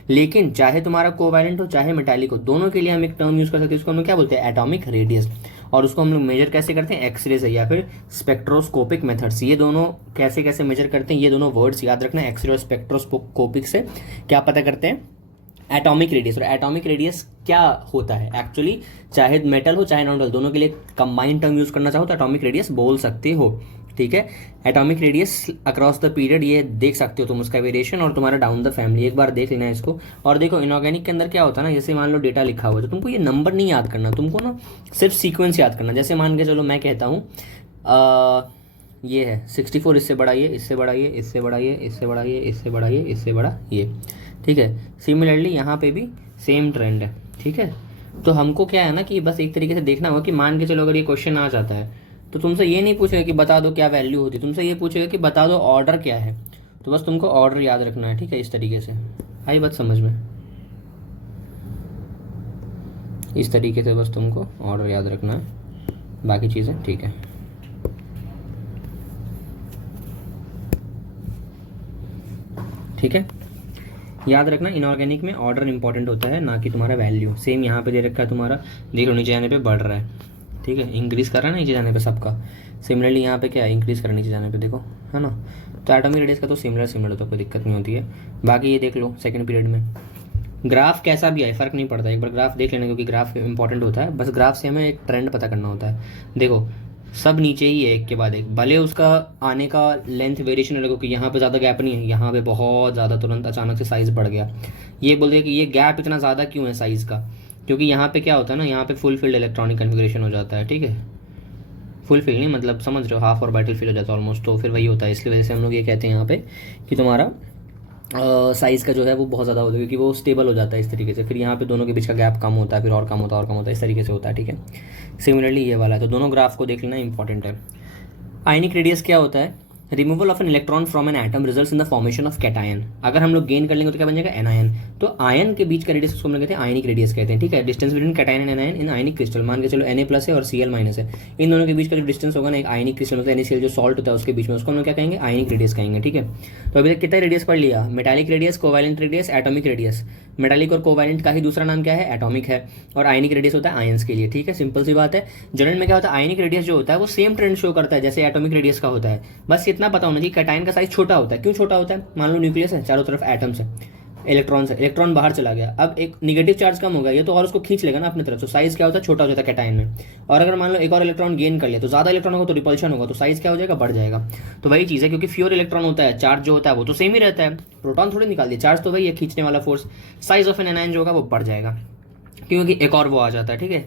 लेकिन चाहे तुम्हारा कोवैलेंट हो चाहे मेटालिक हो, दोनों के लिए हम एक टर्म यूज कर सकते हैं, उसको हम लोग क्या बोलते हैं, एटॉमिक रेडियस। और उसको हम लोग मेजर कैसे करते हैं, एक्सरे से या फिर स्पेक्ट्रोस्कोपिक मेथड से। ये दोनों कैसे कैसे मेजर करते हैं, ये दोनों वर्ड्स याद रखना, एक्सरे और स्पेक्ट्रोस्कोपिक से क्या पता करते हैं, एटॉमिक रेडियस। और एटॉमिक रेडियस क्या होता है एक्चुअली, चाहे मेटल हो चाहे नॉन मेटल, दोनों के लिए कंबाइंड टर्म यूज करना चाहो तो एटॉमिक रेडियस बोल सकते हो, ठीक है। Atomic radius across the period ये देख सकते हो तुम उसका वेरिएशन, और तुम्हारा डाउन द फैमिली एक बार देख लेना है इसको। और देखो इनऑर्गेनिक के अंदर क्या होता है ना, जैसे मान लो डेटा लिखा हुआ है तो तुमको ये नंबर नहीं याद करना, तुमको ना सिर्फ सीक्वेंस याद करना। जैसे मान के चलो मैं कहता हूँ ये है 64, इससे बड़ा ये, इससे बड़ा ये, इससे बड़ा ये, इससे बड़ा ये, इससे बड़ा ये, इससे बड़ा ये, ठीक है। सिमिलरली यहाँ पे भी सेम ट्रेंड है, ठीक है। तो हमको क्या है ना कि बस एक तरीके से देखना होगा कि मान के चलो अगर ये क्वेश्चन आ जाता है तो तुमसे ये नहीं पूछेगा कि बता दो क्या वैल्यू होती, तुमसे ये पूछेगा कि बता दो ऑर्डर क्या है। तो बस तुमको ऑर्डर याद रखना है, ठीक है। इस तरीके से आई बात समझ में, इस तरीके से बस तुमको ऑर्डर याद रखना है, बाकी चीज़ें ठीक है। ठीक है, याद रखना इनऑर्गेनिक में ऑर्डर इंपॉर्टेंट होता है, ना कि तुम्हारा वैल्यू। सेम यहाँ पे दे रखा है तुम्हारा, देख लो नीचे जाने पे बढ़ रहा है, ठीक है, इंक्रीज कर रहा है ना नीचे जाने पे सबका। सिमिलरली यहाँ पे क्या है, इंक्रीज कर रहा है नीचे जाने पे, देखो है ना। तो एटॉमिक रेडियस का तो सिमिलर होता है, कोई दिक्कत नहीं होती है। बाकी ये देख लो सेकेंड पीरियड में ग्राफ कैसा भी आए फ़र्क नहीं पड़ता, एक बार ग्राफ देख लेना क्योंकि ग्राफ इंपॉर्टेंट होता है। बस ग्राफ से हमें एक ट्रेंड पता करना होता है। देखो सब नीचे ही है एक के बाद एक, भले उसका आने का लेंथ वेरिएशन अलग हो कि यहाँ पे ज़्यादा गैप नहीं है, यहाँ पे बहुत ज़्यादा तुरंत अचानक से साइज़ बढ़ गया। ये बोलते कि ये गैप इतना ज़्यादा क्यों है साइज़ का, क्योंकि यहाँ पे क्या होता है ना, यहाँ पे फुल फील्ड इलेक्ट्रॉनिक कन्फिग्रेशन हो जाता है, ठीक है। फुल फील्ड नहीं मतलब समझ रहे हो, हाफ और बाइटल फील्ड हो जाता है ऑलमोस्ट, तो फिर वही होता है। इसकी वजह से हम लोग ये कहते हैं यहाँ पे कि तुम्हारा साइज़ का जो है वो बहुत ज़्यादा होता है, क्योंकि वो स्टेबल हो जाता है इस तरीके से। फिर यहाँ पे दोनों के बीच का गैप कम होता है, फिर और कम होता है और कम होता है, इस तरीके से होता है, ठीक है। सिमिलरली ये वाला है, तो दोनों ग्राफ को देख लेना इंपॉर्टेंट है। आयनिक रेडियस क्या होता है, removal of an electron from an atom results in the formation of cation. अगर हम लोग गेन कर लेंगे तो क्या बन जाएगा, एनायन। तो आयन के बीच का रेडियस उसको हम लोग कहते हैं आयनिक रेडियस कहते हैं, ठीक है। Distance between cation and anion in ionic crystal, मान के चलो Na+ है और Cl- है, इन दोनों के बीच का जो डिस्टेंस होगा ना, एक आयनिक क्रिस्टल मतलब NaCl जो सॉल्ट होता है उसके बीच में, उसको हम लोग क्या कहेंगे, आयनिक रेडियस कहेंगे, ठीक है। तो अभी तक कितना रेडियस पढ़ लिया, metallic radius, covalent radius, atomic radius. Metallic और कोवैलेंट का ही दूसरा नाम क्या है, एटॉमिक है, और आयनिक रेडियस होता है आयंस के लिए, ठीक है। सिंपल सी बात है। जनरल में क्या होता है, आयनिक रेडियस जो होता है वो सेम ट्रेंड शो करता है जैसे एटॉमिक रेडियस का होता है। बस इतना पता होना चाहिए कैटायन का साइज छोटा होता है। क्यों छोटा होता है, मान लो न्यूक्लियस है, चारों तरफ एटम्स है, इलेक्ट्रॉन्स है, इलेक्ट्रॉन बाहर चला गया, अब एक निगेटिव चार्ज कम हो गया, ये तो और उसको खींच लेगा ना अपनी तरफ, तो साइज क्या होता है, छोटा हो जाता है कैटायन में। और अगर मान लो एक और इलेक्ट्रॉन गेन कर लिया तो ज्यादा इलेक्ट्रॉन होगा तो रिपल्शन होगा, तो साइज क्या हो जाएगा, बढ़ जाएगा। तो वही चीज़ है, क्योंकि फ्योर इलेक्ट्रॉन होता है, चार्ज जो होता है वो तो सेम ही रहता है, प्रोटॉन थोड़ी निकाल दिया, चार्ज तो वही है, खींचने वाला force. Size of an anion जो होगा वो बढ़ जाएगा, क्योंकि एक और वो आ जाता है, ठीक है,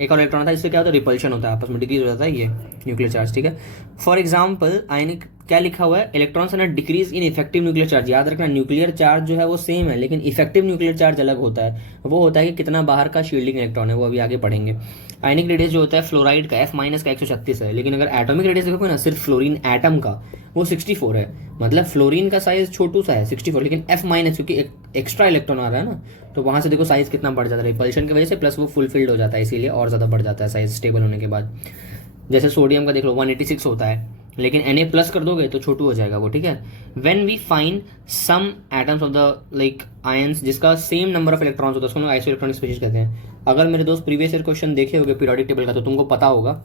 एक और इलेक्ट्रॉन आता है, इससे क्या होता है, रिपल्शन होता है, आपस में डिक्रीज हो जाता है ये न्यूक्लियर चार्ज, ठीक है। फॉर एग्जाम्पल आयनिक क्या लिखा हुआ है, इलेक्ट्रॉन्स ना decrease in effective nuclear charge. याद रखना न्यूक्लियर चार्ज जो है वो सेम है, लेकिन इफेक्टिव न्यूक्लियर चार्ज अलग होता है। वो होता है कि कितना बाहर का शील्डिंग इलेक्ट्रॉन है, वो अभी आगे पढ़ेंगे। आयनिक रेडियस जो होता है फ्लोराइड का F- का 136 है, लेकिन अगर एटॉमिक रेडियस देखोगे ना सिर्फ फ्लोरीन एटम का, वो 64 है। मतलब फ्लोरीन का साइज छोटू सा है 64, लेकिन F- क्योंकि एक्स्ट्रा इलेक्ट्रॉन आ रहा है ना, तो वहाँ से देखो साइज कितना बढ़ जाता है रिपल्शन की वजह से, प्लस वो फुलफिल्ड हो जाता है, इसीलिए और ज़्यादा बढ़ जाता है साइज स्टेबल होने के बाद। जैसे सोडियम का देख लो 186 होता है, लेकिन Na+ कर दोगे तो छोटू हो जाएगा वो, ठीक है। When we find some atoms of the like ions जिसका सेम नंबर ऑफ इलेक्ट्रॉन्स होता है, उसको आइसो इलेक्ट्रॉनिक स्पीशीज कहते हैं। अगर मेरे दोस्त प्रीवियस ईयर क्वेश्चन देखे होगे पीरियोडिक टेबल का, तो तुमको पता होगा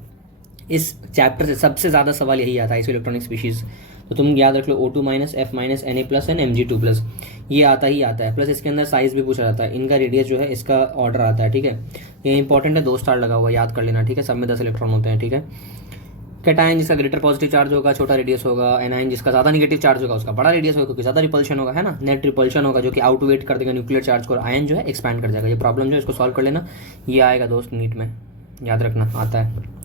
इस चैप्टर से सबसे ज़्यादा सवाल यही आता है, आइसो इलेक्ट्रॉनिक स्पीशीज। तो तुम याद रख लो O2- F- Na+ and Mg2+, ये आता ही आता है। प्लस इसके अंदर साइज भी पूछा जाता है, इनका रेडियस जो है इसका ऑर्डर आता है, ठीक है। ये इंपॉर्टेंट है, 2 स्टार लगा हुआ, याद कर लेना, ठीक है। सब में 10 इलेक्ट्रॉन होते हैं, ठीक है। कैटायन जिसका ग्रेटर पॉजिटिव चार्ज होगा, छोटा रेडियस होगा। एनायन जिसका ज़्यादा नेगेटिव चार्ज होगा, उसका बड़ा रेडियस होगा, क्योंकि ज़्यादा रिपल्शन होगा, है ना। नेट रिपल्शन होगा जो कि आउटवेट कर देगा न्यूक्लियर चार्ज को, और आयन जो है एक्सपैंड कर जाएगा। ये प्रॉब्लम जो है इसको सॉल्व कर लेना, ये आएगा दोस्त नीट में, याद रखना आता है।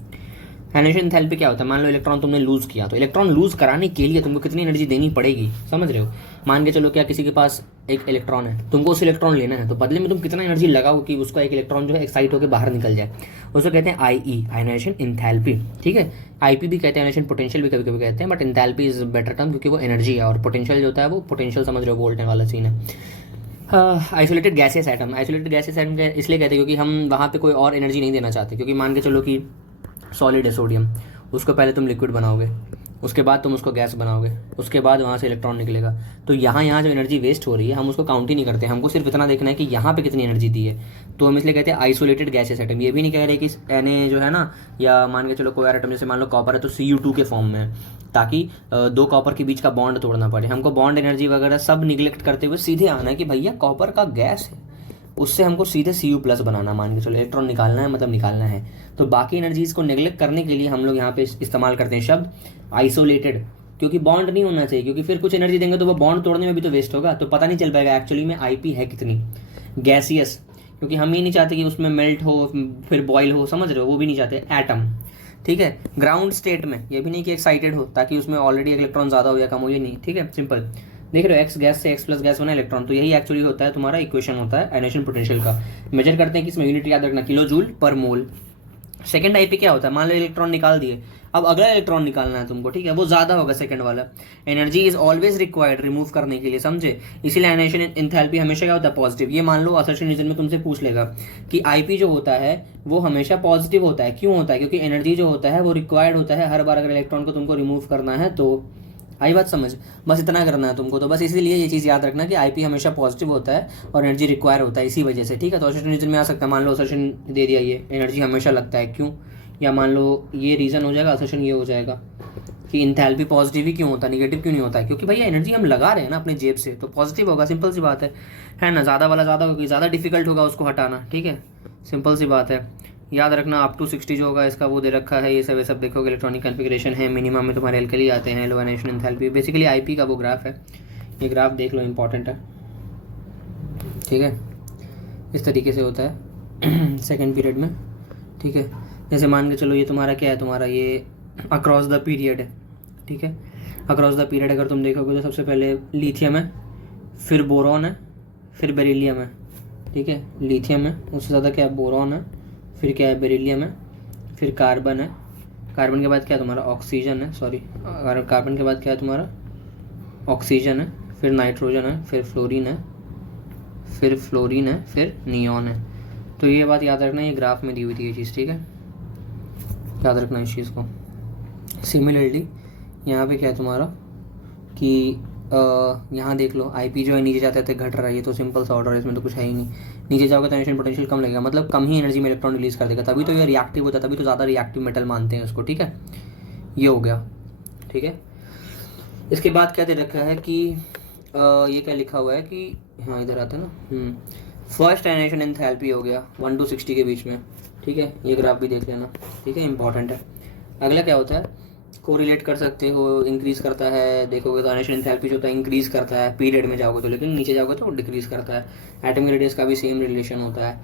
एनाइजेशन एंथैल्पी क्या होता है, मान लो इलेक्ट्रॉन तुमने लूज़ किया, तो इलेक्ट्रॉन लूज़ कराने के लिए तुमको कितनी एनर्जी देनी पड़ेगी, समझ रहे हो। मान के चलो क्या किसी के पास एक इलेक्ट्रॉन है, तुमको उस इलेक्ट्रॉन लेना है, तो बदले में तुम कितना एनर्जी लगाओ कि उसका एक इलेक्ट्रॉन जो है एक्साइट होकर बाहर निकल जाए, उसको कहते हैं IE, आयनाइजेशन एंथैल्पी, ठीक है। IP भी कहते हैं, आयनाइजेशन पोटेंशियल भी कभी कभी कहते हैं, but enthalpy is better term, क्योंकि वो एनर्जी है, और पोटेंशियल जो होता है वो पोटेंशियल, समझ रहे हो, वोल्ट वाला सीन है। Isolated gaseous atom, isolated gaseous atom इसलिए कहते हैं क्योंकि हम वहाँ पे कोई और एनर्जी नहीं देना चाहते। क्योंकि मान के चलो कि सॉलिड है सोडियम, उसको पहले तुम लिक्विड बनाओगे, उसके बाद तुम उसको गैस बनाओगे, उसके बाद वहाँ से इलेक्ट्रॉन निकलेगा, तो यहाँ जो एनर्जी वेस्ट हो रही है हम उसको काउंट ही नहीं करते, हमको सिर्फ इतना देखना है कि यहाँ पे कितनी एनर्जी दी है। तो हम इसलिए कहते हैं आइसोलेटेड गैसियस एटम। ये भी नहीं कह रहे कि Na जो है ना, या मान के चलो कोई और एटम, जैसे मान लो कॉपर है तो Cu2 के फॉर्म में है, ताकि 2 कॉपर के बीच का बॉन्ड तोड़ना पड़े। हमको बॉन्ड एनर्जी वगैरह सब निगलेक्ट करते हुए सीधे आना है कि भैया कॉपर का गैस है, उससे हमको सीधे Cu+ बनाना, मान के चलो इलेक्ट्रॉन निकालना है, मतलब निकालना है। तो बाकी एनर्जीज को नेग्लेक्ट करने के लिए हम लोग यहाँ पे इस्तेमाल करते हैं शब्द आइसोलेटेड, क्योंकि बॉन्ड नहीं होना चाहिए, क्योंकि फिर कुछ एनर्जी देंगे तो वो बॉन्ड तोड़ने में भी तो वेस्ट होगा, तो पता नहीं चल पाएगा एक्चुअली में IP है कितनी। गैसियस, क्योंकि हम ही नहीं चाहते कि उसमें मेल्ट हो फिर बॉयल हो, समझ रहे हो, वो भी नहीं चाहते। एटम, ठीक है। ग्राउंड स्टेट में ये भी नहीं कि एक्साइटेड हो, ताकि उसमें ऑलरेडी इलेक्ट्रॉन ज़्यादा हो या कम हो, ये नहीं, ठीक है, सिंपल। देख रहे हो X गैस से X+ गैस बना इलेक्ट्रॉन, तो यही एक्चुअली होता है तुम्हारा इक्वेशन होता है आयनाइजेशन पोटेंशियल का। मेजर करते हैं कि इसमें यूनिट याद रखना किलो जूल पर मोल। सेकंड IP क्या होता है, मान लो इलेक्ट्रॉन निकाल दिए, अब अगला इलेक्ट्रॉन निकालना है तुमको, ठीक है, वो ज़्यादा होगा सेकंड वाला। Energy is always required remove करने के लिए, समझे। इसीलिए आयनाइजेशन एंथैल्पी हमेशा क्या होता है, पॉजिटिव। ये मान लो असर्शन रीजन में तुमसे पूछ लेगा कि IP जो होता है वो हमेशा पॉजिटिव होता है। क्यों होता है, क्योंकि एनर्जी जो होता है वो रिक्वायर्ड होता है हर बार अगर इलेक्ट्रॉन को तुमको रिमूव करना है। तो आई बात समझ, बस इतना करना है तुमको। तो बस इसीलिए ये चीज़ याद रखना कि IP हमेशा पॉजिटिव होता है और एनर्जी रिक्वायर होता है इसी वजह से, ठीक है। तो असर्शन रीजन में आ सकता है, मान लो असर्शन दे दिया ये एनर्जी हमेशा लगता है, क्यों, या मान लो ये रीज़न हो जाएगा, असर्शन ये हो जाएगा कि इंथैल्पी पॉजिटिव ही क्यों होता है, निगेटिव क्यों नहीं होता है, क्योंकि भैया एनर्जी हम लगा रहे हैं ना अपने जेब से, तो पॉजिटिव होगा, सिंपल सी बात है ना। ज़्यादा वाला ज़्यादा होगा, ज़्यादा डिफिकल्ट होगा उसको हटाना, ठीक है, सिंपल सी बात है। याद रखना अप टू 60 जो होगा इसका वो दे रखा है, ये सब देखोगे इलेक्ट्रॉनिक कॉन्फ़िगरेशन है। मिनिमम में तुम्हारे एल्कली आते हैं, लो आयनाइजेशन एंथैल्पी, बेसिकली IP का वो ग्राफ है, ये ग्राफ देख लो, इंपॉर्टेंट है, ठीक है। इस तरीके से होता है सेकेंड पीरियड में, ठीक है। जैसे मान के चलो ये तुम्हारा क्या है, तुम्हारा ये अक्रॉस द पीरियड है, ठीक है। अक्रॉस द पीरियड अगर तुम देखोगे तो सबसे पहले लिथियम है, फिर बोरॉन है, फिर बेरिलियम है, ठीक है। लिथियम है, उससे ज़्यादा क्या है, बोरॉन है, फिर क्या है, बेरिलियम है, फिर कार्बन है। कार्बन के बाद क्या है तुम्हारा, ऑक्सीजन है, सॉरी, कार्बन के बाद क्या है तुम्हारा, ऑक्सीजन है, फिर नाइट्रोजन है, फिर फ्लोरीन है, फिर नियॉन है। तो ये बात याद रखना, ये ग्राफ में दी हुई थी ये चीज़, ठीक है, याद रखना इस चीज़ को। सिमिलरली यहाँ पे क्या है तुम्हारा कि यहाँ देख लो IP जो है नीचे जाते जाते घट रहा है, ये तो सिंपल सा ऑर्डर है, इसमें तो कुछ है ही नहीं। नीचे जाओगे तो आयनाइजेशन पोटेंशियल कम लगेगा, मतलब कम ही एनर्जी में इलेक्ट्रॉन रिलीज कर देगा, तभी तो ये रिएक्टिव होता है, तभी तो ज़्यादा रिएक्टिव मेटल मानते हैं उसको, ठीक है। ये हो गया, ठीक है। इसके बाद क्या दे रखा है कि ये क्या लिखा हुआ है कि, हाँ इधर आता है ना, फर्स्ट आयनाइजेशन एंथैल्पी हो गया 1 to 60 के बीच में, ठीक है। ये ग्राफ भी देख लेना, ठीक है, इंपॉर्टेंट है। अगला क्या होता है, कोरिलेट कर सकते हो, इंक्रीज़ करता है, देखोगे तो आयनाइजेशन एंथैल्पी जो होता है इंक्रीज़ करता है पीरियड में जाओगे तो, लेकिन नीचे जाओगे तो डिक्रीज़ करता है। एटॉमिक रेडियस का भी सेम रिलेशन होता है।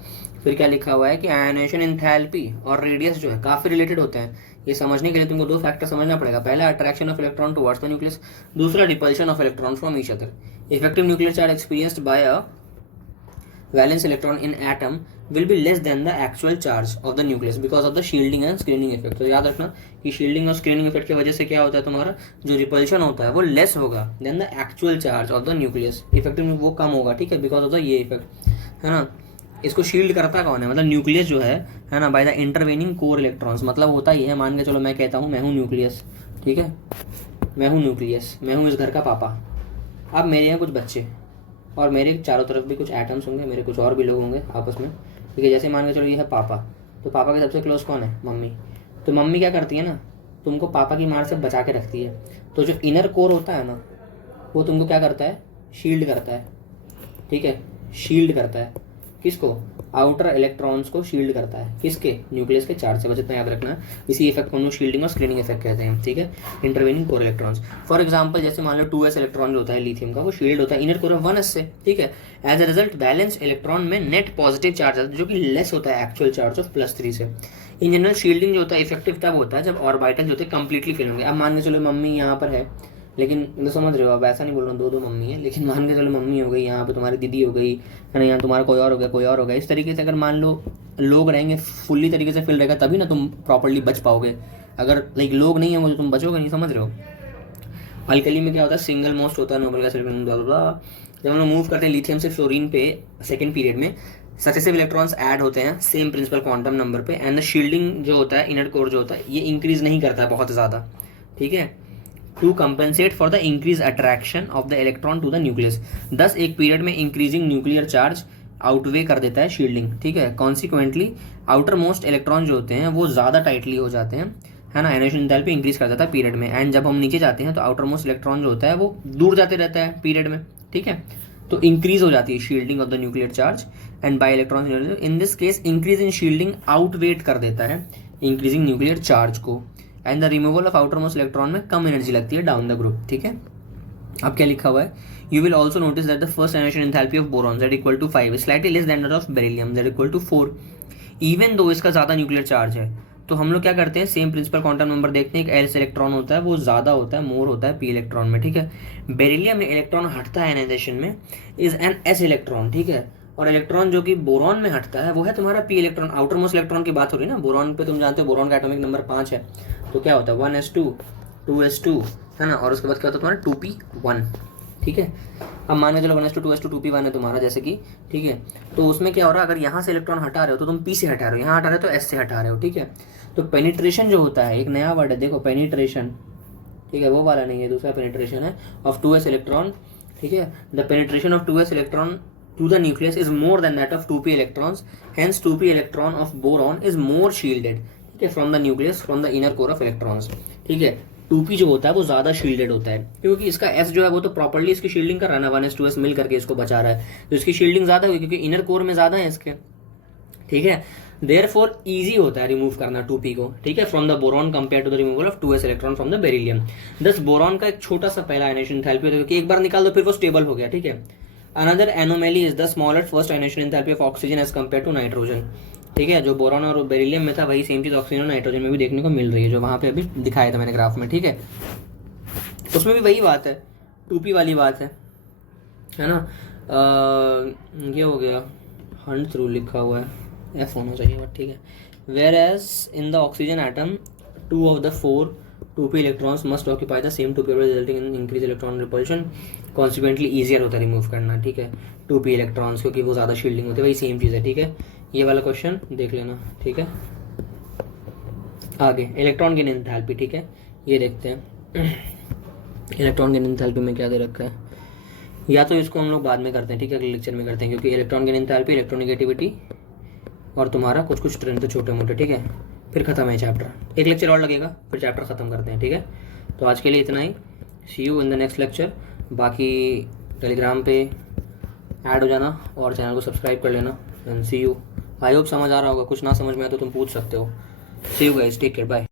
फिर क्या लिखा हुआ है कि आयनाइजेशन एंथैल्पी और रेडियस जो है काफ़ी रिलेटेड होते हैं। ये समझने के लिए तुमको दो फैक्टर समझना पड़ेगा, पहला attraction of electron towards the nucleus, दूसरा repulsion of electron from each other. Effective nuclear charge experienced by a valence electron in atom will be less than the actual charge of the nucleus because of the shielding and screening effect। तो याद रखना कि shielding और screening effect की वजह से क्या होता है, तुम्हारा जो repulsion होता है वो less होगा than the actual charge of the nucleus, effective में वो कम होगा, ठीक है, बिकॉज ऑफ द ये इफेक्ट है ना। इसको शील्ड करता कौन है, मतलब न्यूक्लियस जो है ना, by the intervening core electrons. मतलब होता ही है, मान के चलो मैं कहता हूँ मैं हूँ न्यूक्लियस, ठीक है, मैं हूँ न्यूक्लियस, मैं हूँ इस घर का पापा। अब मेरे यहाँ कुछ बच्चे और मेरे चारों तरफ भी कुछ एटम्स होंगे, मेरे कुछ और भी लोग होंगे आपस में, ठीक है। जैसे मान के चलो ये है पापा, तो पापा के सबसे क्लोज कौन है, मम्मी। तो मम्मी क्या करती है ना, तुमको पापा की मार से बचा के रखती है। तो जो इनर कोर होता है ना, वो तुमको क्या करता है, शील्ड करता है, ठीक है, शील्ड करता है किसको, आउटर इलेक्ट्रॉन्स को शील्ड करता है, किसके, न्यूक्लियस के चार्ज से। बस इतना याद रखना है, इसी इफेक्ट को हम लोग शील्डिंग और स्क्रीनिंग इफेक्ट कहते हैं, ठीक है, intervening core electrons. For example जैसे मान लो 2s इलेक्ट्रॉन जो होता है लिथियम का, वो शील्ड होता है इनर कोर ऑफ 1s से, ठीक है। As a result valence electron में नेट पॉजिटिव चार्ज आता है, जो कि लेस होता है एक्चुअल चार्ज ऑफ +3 से। इन जनरल शील्डिंग जो होता है इफेक्टिव तब होता है जब ऑर्बिटल जो होते हैं कंप्लीटली फिल होंगे। अब मान के चलो मम्मी यहाँ पर है, लेकिन तो समझ रहे हो, अब ऐसा नहीं बोल रहा हूँ दो मम्मी है, लेकिन मान के चलो मम्मी हो गई, यहाँ पे तुम्हारी दीदी हो गई है ना, यहाँ तुम्हारा कोई और हो गया, कोई और हो गया। इस तरीके से अगर मान लो लोग रहेंगे, फुल्ली तरीके से फिल रहेगा, तभी ना तुम प्रॉपर्ली बच पाओगे। अगर लाइक लोग नहीं होंगे तो तुम बचोगे नहीं, समझ रहे हो। अल्कली में क्या होता है, सिंगल मोस्ट होता है, नोबल गैस जब हम लोग मूव करते हैं लिथियम से फ्लोरीन पे सेकेंड पीरियड में, सक्सेसिव इलेक्ट्रॉन्स ऐड होते हैं सेम प्रिंसिपल क्वांटम नंबर पे, एंड द शील्डिंग जो होता है इनर कोर जो होता है ये इंक्रीज नहीं करता है बहुत ज़्यादा, ठीक है, to compensate for the increase attraction of the electron to the nucleus. 10 एक पीरियड में इंक्रीजिंग न्यूक्लियर चार्ज आउटवे कर देता है शील्डिंग, ठीक है। कॉन्सिक्वेंटली आउटर मोस्ट इलेक्ट्रॉन जो होते हैं वो ज़्यादा टाइटली हो जाते हैं, है ना, आयनाइजेशन एंथैल्पी इंक्रीज कर देता है पीरियड में। एंड जब हम नीचे जाते हैं तो आउटर मोस्ट इलेक्ट्रॉन जो होता है वो दूर जाते रहता है पीरियड में, ठीक है। तो इंक्रीज हो जाती है shielding of the nuclear charge and by electron. In this case increase in shielding outweigh कर देता है इंक्रीजिंग न्यूक्लियर चार्ज को, and the removal of outermost electron में कम एनर्जी लगती है डाउन द ग्रुप, ठीक है। अब क्या लिखा हुआ है, you will also notice that the first ionisation enthalpy of boron that equal to 5 slightly less than that of beryllium that equal to 4, even though इसका ज़्यादा न्यूक्लियर चार्ज है। तो हम लोग क्या करते हैं, सेम प्रिंसिपल क्वांटम नंबर देखते हैं, एक एस इलेक्ट्रॉन होता है वो ज़्यादा होता है, मोर होता है पी इलेक्ट्रॉन में, ठीक है। बेरिलियम में इलेक्ट्रॉन हटता है आयनाइजेशन में, इज एन एस इलेक्ट्रॉन, ठीक है। और इलेक्ट्रॉन जो कि बोरॉन में हटता है वो है तुम्हारा P electron. Outer most electron की बात हो रही है ना, बोरॉन पे तुम जानते हो बोरॉन का एटॉमिक नंबर 5 है, तो क्या होता है 1s2 2s2, है ना, और उसके बाद क्या होता है तुम्हारा 2p1, ठीक है। अब मान के चलो 1s2 2s2 2p1 है तुम्हारा, जैसे कि, ठीक है। तो उसमें क्या हो रहा है, अगर यहाँ से इलेक्ट्रॉन हटा रहे हो तो तुम p से हटा रहे हो, यहाँ हटा रहे हो तो s से हटा रहे हो, ठीक है। तो पेनिट्रेशन जो होता है, एक नया वर्ड है देखो, पेनिट्रेशन, ठीक है, वो वाला नहीं है, दूसरा पेनिट्रेशन है ऑफ 2s इलेक्ट्रॉन, ठीक है। The penetration of 2s electron to the nucleus is more than that of 2p electrons, hence 2p electron of boron is more shielded, ठीक है, from the nucleus, from the inner core of electrons, ठीक है। 2p जो होता है वो ज़्यादा shielded होता है, क्योंकि इसका s जो है वो तो प्रॉपर्ली इसकी शील्डिंग कर रहा है ना, 1s 2s मिल करके इसको बचा रहा है, तो इसकी शील्डिंग ज़्यादा हुई क्योंकि इनर कोर में ज़्यादा है इसके, ठीक है। देयरफॉर ईजी होता है रिमूव करना 2p को, ठीक है, from the boron compare to the removal of 2s electron from the beryllium. Thus boron का एक छोटा सा पहला आयनाइजेशन एंथैल्पी होता है, क्योंकि एक बार निकाल दो फिर वो स्टेबल हो गया, ठीक है। Another anomaly is the smaller first ionization enthalpy of oxygen as compared to nitrogen, ठीक है। जो बोरॉन और बेरिलियम में था वही सेम चीज़ ऑक्सीजन और नाइट्रोजन में भी देखने को मिल रही है, जो वहाँ पे अभी दिखाया था मैंने ग्राफ में, ठीक है। उसमें भी वही बात है, 2p वाली बात है ना। ये हो गया, हंट थ्रू लिखा हुआ है, f होना चाहिए बट ठीक है। Whereas in the oxygen atom 2 of the 4 2p electrons must occupy the same 2p resulting in increased electron repulsion, consequently easier होता है रिमूव करना, ठीक है, 2p इलेक्ट्रॉन्स, क्योंकि वो ज़्यादा शील्डिंग होती है, वही सेम चीज़ है, ठीक है। ये वाला क्वेश्चन देख लेना, ठीक है। आगे इलेक्ट्रॉन गेन एंथैल्पी, ठीक है, ये देखते हैं इलेक्ट्रॉन गेन एंथैल्पी में क्या दे रखा है, या तो इसको हम लोग बाद में करते हैं, ठीक है, अगले लेक्चर में करते हैं, क्योंकि इलेक्ट्रॉन गेन एंथैल्पी, इलेक्ट्रोनेगेटिविटी और तुम्हारा कुछ कुछ स्ट्रेंथ छोटे मोटे, ठीक है, फिर खत्म है चैप्टर। एक लेक्चर और लगेगा फिर चैप्टर ख़त्म करते हैं, ठीक है। तो आज के लिए इतना ही, see you in the next lecture. बाकी टेलीग्राम पे ऐड हो जाना और चैनल को सब्सक्राइब कर लेना, and see you. I hope समझ आ रहा होगा, कुछ ना समझ में आया तो तुम पूछ सकते हो। See you guys, take care, bye.